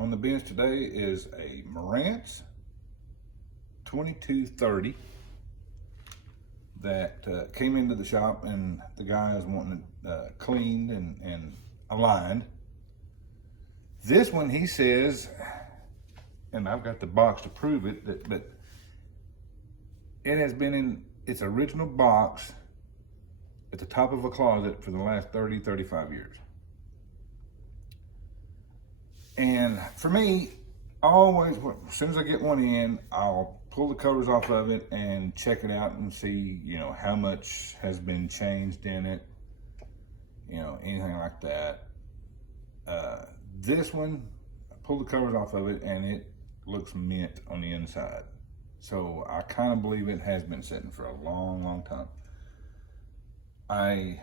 On the bench today is a Marantz 2230 that came into the shop, and the guy is wanting it cleaned and aligned. This one, he says, and I've got the box to prove it, that it has been in its original box at the top of a closet for the last 35 years. And for me, always, as soon as I get one in, I'll pull the covers off of it and check it out and see, how much has been changed in it, anything like that. This one, I pulled the covers off of it and it looks mint on the inside. So I kind of believe it has been sitting for a long time. I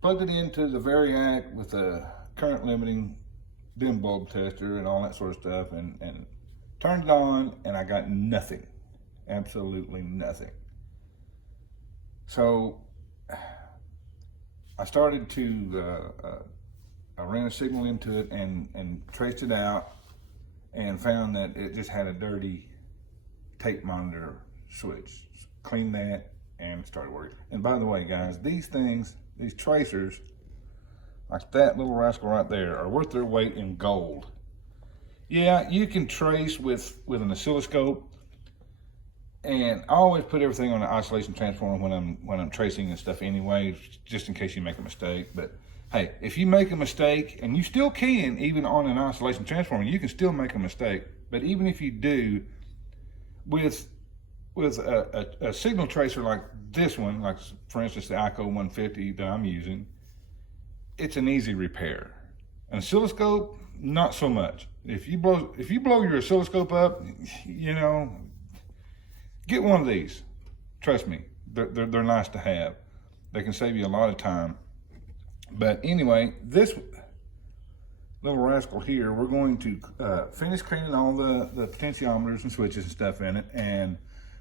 plugged it into the Variac with a current limiting dim bulb tester and all that sort of stuff, and turned it on, and I got nothing, absolutely nothing. So I started to, I ran a signal into it and traced it out, and found that it just had a dirty tape monitor switch. Cleaned that and started working. And by the way, guys, these things, these tracers, like that little rascal right there, are worth their weight in gold. Yeah, you can trace with an oscilloscope, and I always put everything on an isolation transformer when I'm tracing and stuff anyway, just in case you make a mistake. But hey, if you make a mistake, and you still can, even on an isolation transformer, you can still make a mistake. But even if you do, with a signal tracer like this one, like for instance the ICO 150 that I'm using, it's an easy repair. An oscilloscope, not so much. If you blow your oscilloscope up, get one of these. Trust me, they're nice to have. They can save you a lot of time. But anyway, this little rascal here, we're going to finish cleaning all the potentiometers and switches and stuff in it, and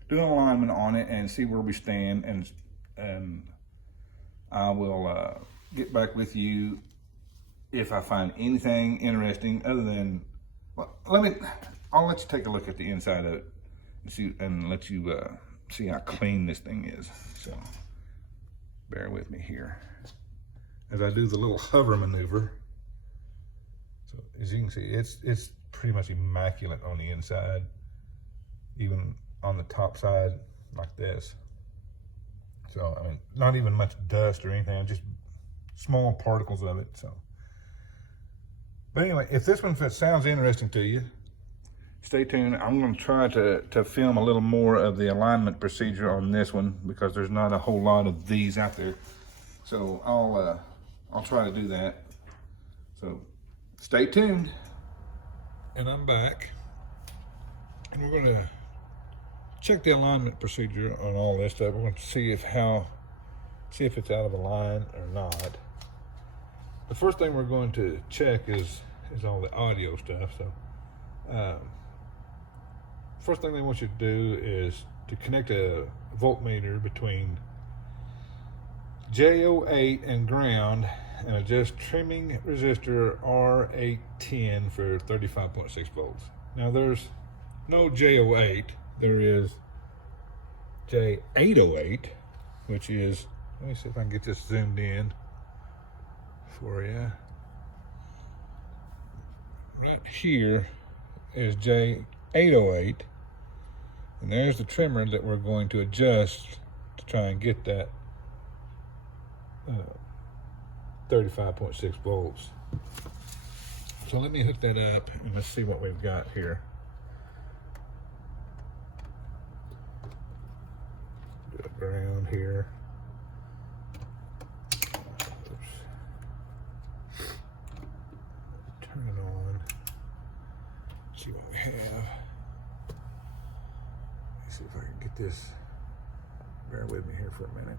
do an alignment on it and see where we stand, and I will get back with you if I find anything interesting other than, well, I'll let you take a look at the inside of it and let you see how clean this thing is. So bear with me here as I do the little hover maneuver. So as you can see, it's pretty much immaculate on the inside, even on the top side like this. So I mean, not even much dust or anything, just small particles of it. So, but anyway, if this one sounds interesting to you, stay tuned. I'm going to try to film a little more of the alignment procedure on this one, because there's not a whole lot of these out there. So I'll try to do that. So stay tuned. And I'm back, and we're going to check the alignment procedure on all this stuff. We're going to see if it's out of line or not. The first thing we're going to check is all the audio stuff. So first thing they want you to do is to connect a voltmeter between J08 and ground, and adjust trimming resistor R810 for 35.6 volts. Now there's no J08, there is J808, which is, let me see if I can get this zoomed in for you. Right here is J808, and there's the trimmer that we're going to adjust to try and get that 35.6 volts. So let me hook that up and let's see what we've got here. Do a ground here. Oops. Turn it on. See what we have. Let's see if I can get this. Bear with me here for a minute.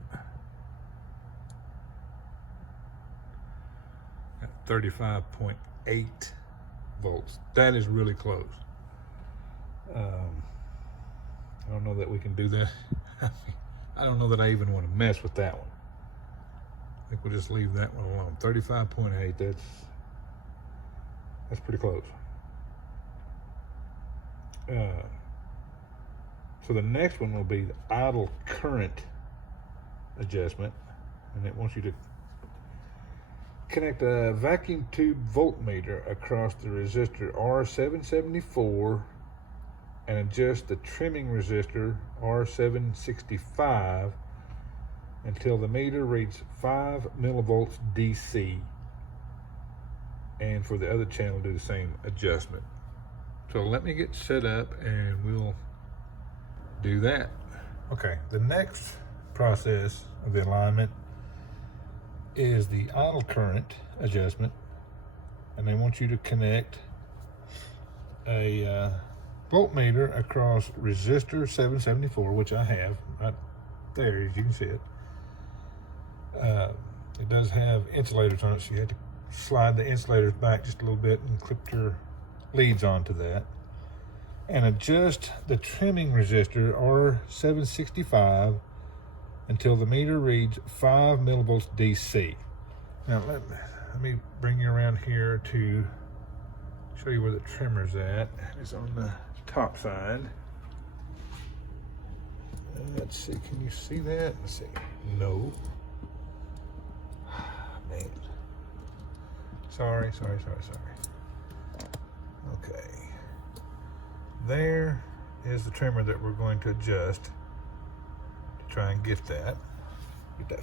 35.8 volts. That is really close. I don't know that we can do that. I don't know that I even want to mess with that one. I think we'll just leave that one alone. 35.8, That's pretty close. So the next one will be the idle current adjustment, and it wants you to connect a vacuum tube voltmeter across the resistor R774 and adjust the trimming resistor R765 until the meter reads 5 millivolts DC, and for the other channel do the same adjustment. So let me get set up and we'll do that. Okay, the next process of the alignment is the idle current adjustment, and they want you to connect a voltmeter across resistor 774, which I have right there, as you can see it. It does have insulators on it, so you have to slide the insulators back just a little bit and clip your leads onto that, and adjust the trimming resistor R765 until the meter reads 5 millivolts DC. Now let me bring you around here to show you where the trimmer's at. It's on the top side. Let's see, can you see that? Let's see. No. Man. Sorry. Okay. There is the trimmer that we're going to adjust to try and get that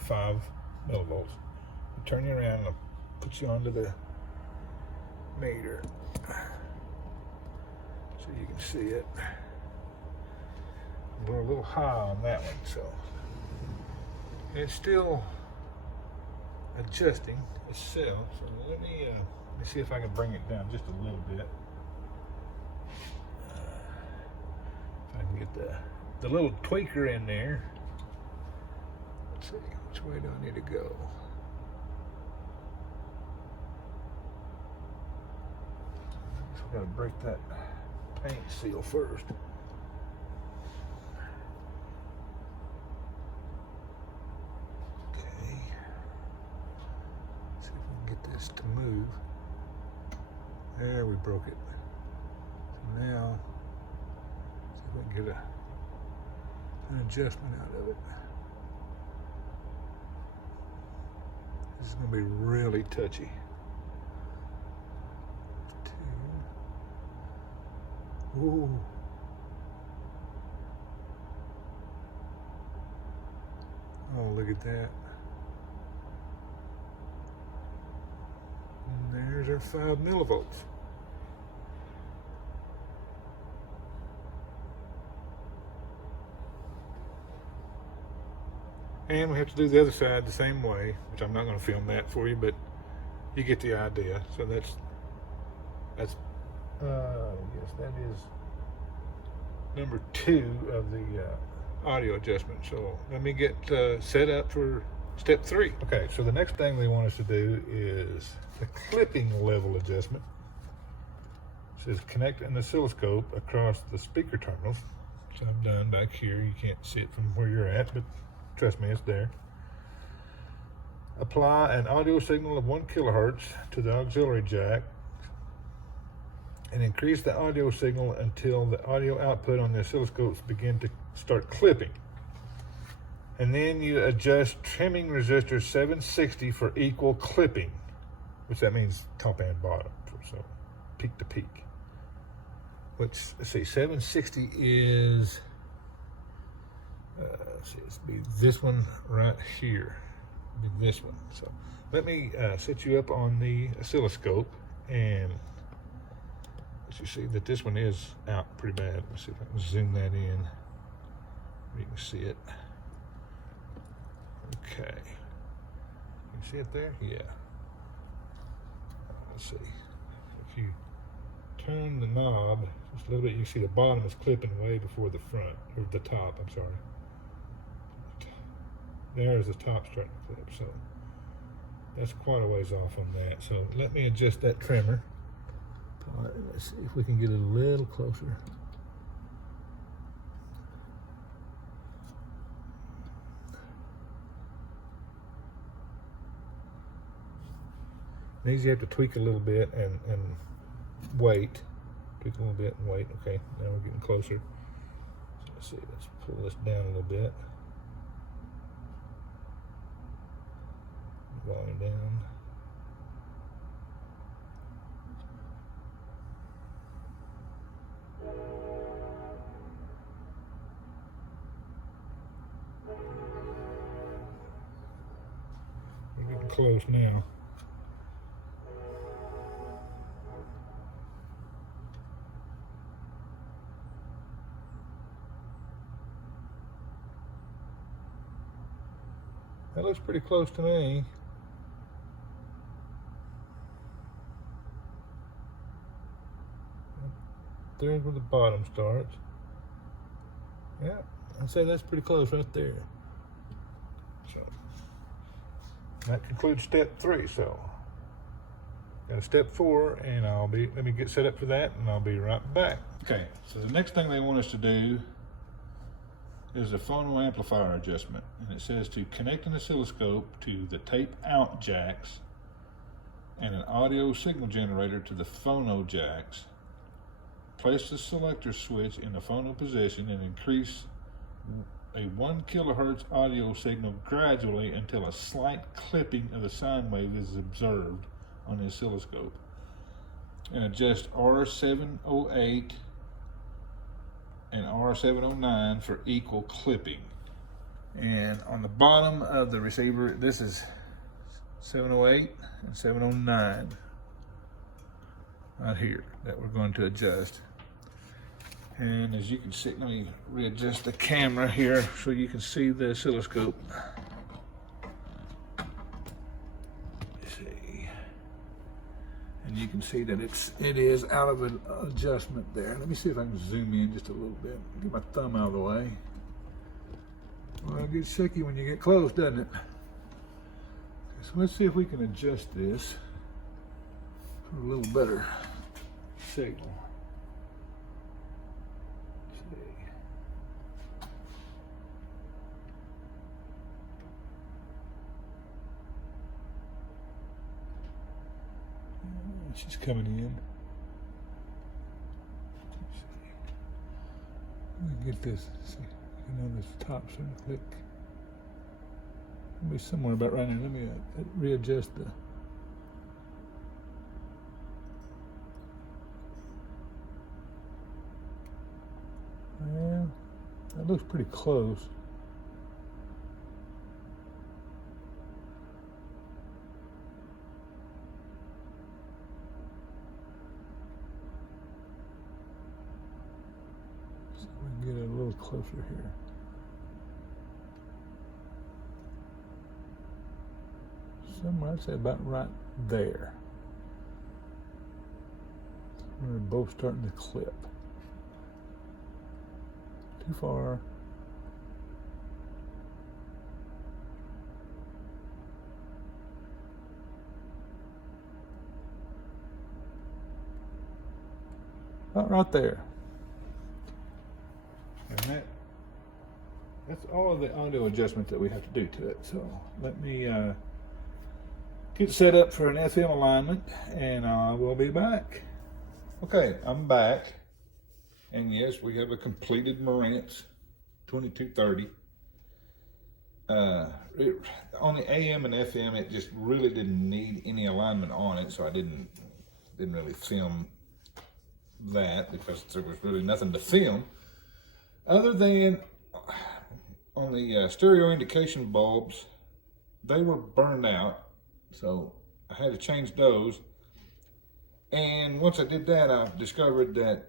5 millivolts. I'll turn you around and I'll put you onto the meter so you can see it. We're a little high on that one, so it's still adjusting itself. So let me see if I can bring it down just a little bit. If I can get the little tweaker in there. Let's see, which way do I need to go? So we gotta break that paint seal first. Okay. See if we can get this to move. There, we broke it. So now, see if we can get an adjustment out of it. This is going to be really touchy. 2. Ooh. Oh, look at that. And there's our 5 millivolts. And we have to do the other side the same way, which I'm not going to film that for you, but you get the idea. So that's yes, that is number 2 of the audio adjustment. So let me get set up for step 3. Okay, so the next thing they want us to do is the clipping level adjustment. It says connect an oscilloscope across the speaker terminals. So I'm done back here. You can't see it from where you're at, but trust me, it's there. Apply an audio signal of 1 kilohertz to the auxiliary jack and increase the audio signal until the audio output on the oscilloscopes begin to start clipping. And then you adjust trimming resistor 760 for equal clipping, which that means top and bottom, so peak to peak. Which, let's see, 760 is, let's see, it's be this one right here. Be this one. So let me set you up on the oscilloscope and let you see that this one is out pretty bad. Let's see if I can zoom that in. You can see it. Okay. You see it there? Yeah. Let's see. If you turn the knob just a little bit, you see the bottom is clipping way before the front, or the top, I'm sorry. There's the top starting to clip, so that's quite a ways off on that. So let me adjust that trimmer. Let's see if we can get it a little closer. These you have to tweak a little bit and wait. Tweak a little bit and wait. Okay, now we're getting closer. So let's see, let's pull this down a little bit. Volume down. We're getting close now. That looks pretty close to me. There's where the bottom starts. Yeah, I'd say that's pretty close right there. So that concludes step 3. So got a step 4, and let me get set up for that, and I'll be right back. Okay, so the next thing they want us to do is a phono amplifier adjustment, and it says to connect an oscilloscope to the tape out jacks and an audio signal generator to the phono jacks. Place the selector switch in the phono position and increase a 1 kilohertz audio signal gradually until a slight clipping of the sine wave is observed on the oscilloscope. And adjust R708 and R709 for equal clipping. And on the bottom of the receiver, this is 708 and 709 right here that we're going to adjust. And as you can see, let me readjust the camera here so you can see the oscilloscope. See, and you can see that it is out of an adjustment there. Let me see if I can zoom in just a little bit. Get my thumb out of the way. Well, it gets shaky when you get close, doesn't it? So let's see if we can adjust this for a little better signal. She's coming in. Let me get this. See, you know, this top should click. It'll be somewhere about right now. Let me readjust the. Yeah, that looks pretty close. Get it a little closer here. Somewhere, I'd say about right there. We're both starting to clip. Too far. About right there. And that's all of the audio adjustments that we have to do to it. So let me get set up for an FM alignment, and we'll be back. Okay, I'm back. And yes, we have a completed Marantz 2230. On the AM and FM, it just really didn't need any alignment on it, so I didn't really film that because there was really nothing to film. Other than on the stereo indication bulbs, they were burned out, so I had to change those. And once I did that, I discovered that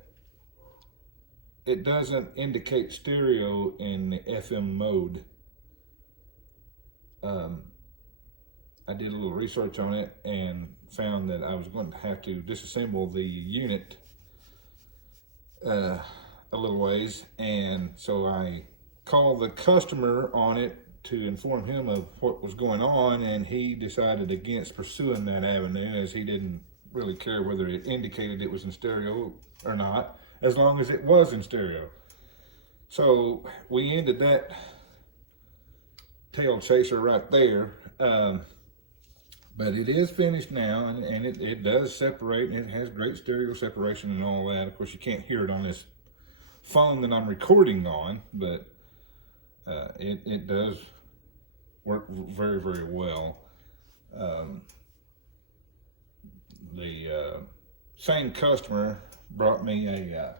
it doesn't indicate stereo in the FM mode. I did a little research on it and found that I was going to have to disassemble the unit a little ways, and so I called the customer on it to inform him of what was going on, and he decided against pursuing that avenue, as he didn't really care whether it indicated it was in stereo or not, as long as it was in stereo. So we ended that tail chaser right there. But it is finished now, and it does separate, and it has great stereo separation and all that. Of course, you can't hear it on this phone that I'm recording on, but it does work very, very well. The same customer brought me a,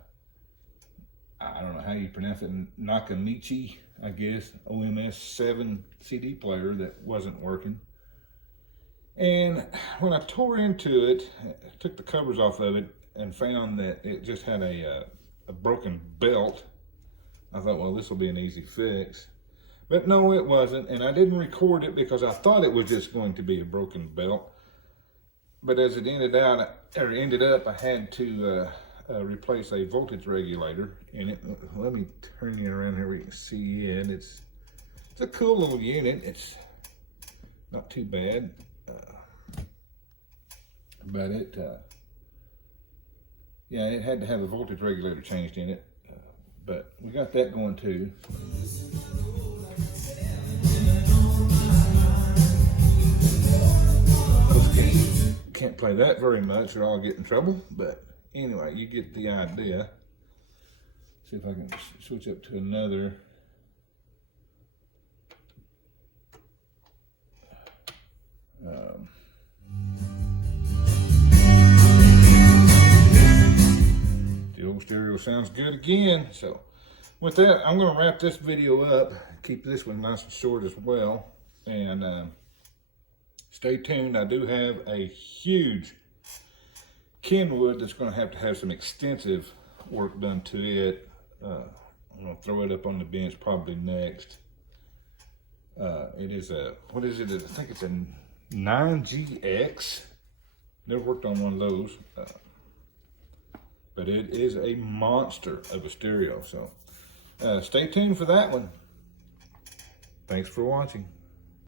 I don't know how you pronounce it, Nakamichi, I guess, OMS 7 CD player that wasn't working. And when I tore into it, took the covers off of it and found that it just had a broken belt, I thought, well, this will be an easy fix. But no, it wasn't, and I didn't record it because I thought it was just going to be a broken belt. But as it ended up, I had to replace a voltage regulator in it. Let me turn you around here where you can see it. It's a cool little unit. It's not too bad, but yeah, it had to have a voltage regulator changed in it. But we got that going too. Can't play that very much or I'll get in trouble, but anyway, you get the idea. See if I can switch up to another. The old stereo sounds good again. So with that, I'm going to wrap this video up, keep this one nice and short as well, and stay tuned. I do have a huge Kenwood that's going to have some extensive work done to it. I'm going to throw it up on the bench probably next. It is a, what is it? I think it's a 9GX. Never worked on one of those. But it is a monster of a stereo. So stay tuned for that one. Thanks for watching.